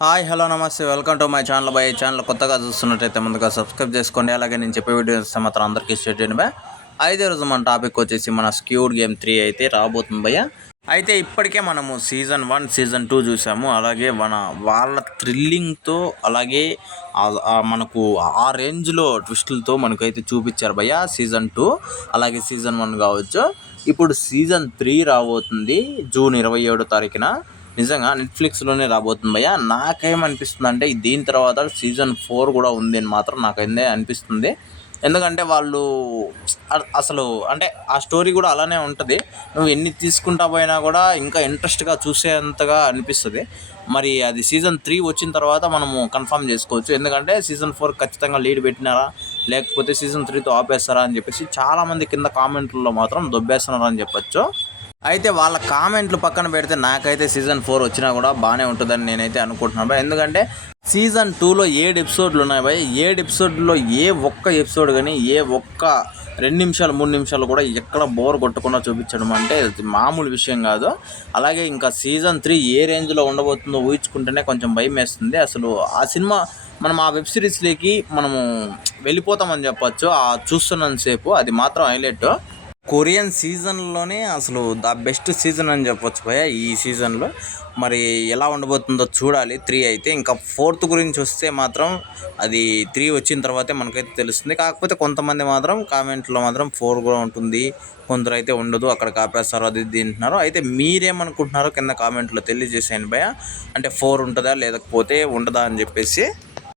Hi hello నమస్తే welcome to my channel by channel కొత్తగా చూస్తున్నట్టయితే ముందుగా సబ్స్క్రైబ్ చేసుకోండి. అలాగే నేను చెప్పే వీడియోస్ ఇస్తే మాత్రం అందరికీ షేర్ చేయండి భయ్య. అయితే రోజు మన టాపిక్ వచ్చేసి మన స్క్యూడ్ గేమ్ 3 అయితే రాబోతుంది భయ్య. అయితే ఇప్పటికే మనము సీజన్ 1 సీజన్ 2 చూసాము. అలాగే వాళ్ళ థ్రిల్లింగ్తో అలాగే మనకు ఆ రేంజ్లో ట్విస్టులతో మనకైతే చూపించారు భయ్య సీజన్ 2 అలాగే సీజన్ 1 కావచ్చు. ఇప్పుడు సీజన్ 3 రాబోతుంది జూన్ 27 తారీఖున. నిజంగా నెట్ఫ్లిక్స్లోనే రాబోతుంది భయ్య. నాకేమనిపిస్తుంది అంటే దీని తర్వాత సీజన్ 4 కూడా ఉంది అని మాత్రం నాకైతే అనిపిస్తుంది. ఎందుకంటే వాళ్ళు అసలు అంటే ఆ స్టోరీ కూడా అలానే ఉంటుంది. నువ్వు ఎన్ని తీసుకుంటా పోయినా కూడా ఇంకా ఇంట్రెస్ట్గా చూసేంతగా అనిపిస్తుంది. మరి అది సీజన్ 3 వచ్చిన తర్వాత మనము కన్ఫర్మ్ చేసుకోవచ్చు. ఎందుకంటే సీజన్ 4 ఖచ్చితంగా లీడ్ పెట్టినారా లేకపోతే సీజన్ 3తో ఆపేస్తారా అని చెప్పేసి చాలామంది కింద కామెంట్లలో మాత్రం దొబ్బేస్తున్నారా అని చెప్పొచ్చు. అయితే వాళ్ళ కామెంట్లు పక్కన పెడితే నాకైతే సీజన్ 4 వచ్చినా కూడా బాగానే ఉంటుందని నేనైతే అనుకుంటున్నాను బాయ్. ఎందుకంటే సీజన్ 2లో 7 ఎపిసోడ్లు ఉన్నాయి బాయ్. 7 ఎపిసోడ్లో ఏ ఒక్క ఎపిసోడ్ కానీ ఏ ఒక్క 2 నిమిషాలు 3 నిమిషాలు కూడా ఎక్కడ బోర్ కొట్టకుండా చూపించడం అంటే మామూలు విషయం కాదు. అలాగే ఇంకా సీజన్ 3 ఏ రేంజ్లో ఉండబోతుందో ఊహించుకుంటేనే కొంచెం భయం వేస్తుంది. అసలు ఆ సినిమా మనం ఆ వెబ్ సిరీస్లోకి మనము వెళ్ళిపోతామని చెప్పచ్చు. ఆ చూస్తున్నంతసేపు అది మాత్రం హైలైట్. కొరియన్ సీజన్లోనే అసలు ద బెస్ట్ సీజన్ అని చెప్పొచ్చు భయ్య ఈ సీజన్లో. మరి ఎలా ఉండబోతుందో చూడాలి. 3 అయితే ఇంకా 4th గురించి వస్తే మాత్రం అది 3 వచ్చిన తర్వాతే మనకైతే తెలుస్తుంది. కాకపోతే కొంతమంది మాత్రం కామెంట్లో మాత్రం 4 కూడా ఉంటుంది, కొందరు అయితే ఉండదు, అక్కడ కాపేస్తారు, అది ఇది అంటున్నారు. అయితే మీరేమనుకుంటున్నారో కింద కామెంట్లో తెలియజేసేయండి భయ్య. అంటే 4 ఉంటుందా లేకపోతే ఉండదా అని చెప్పేసి.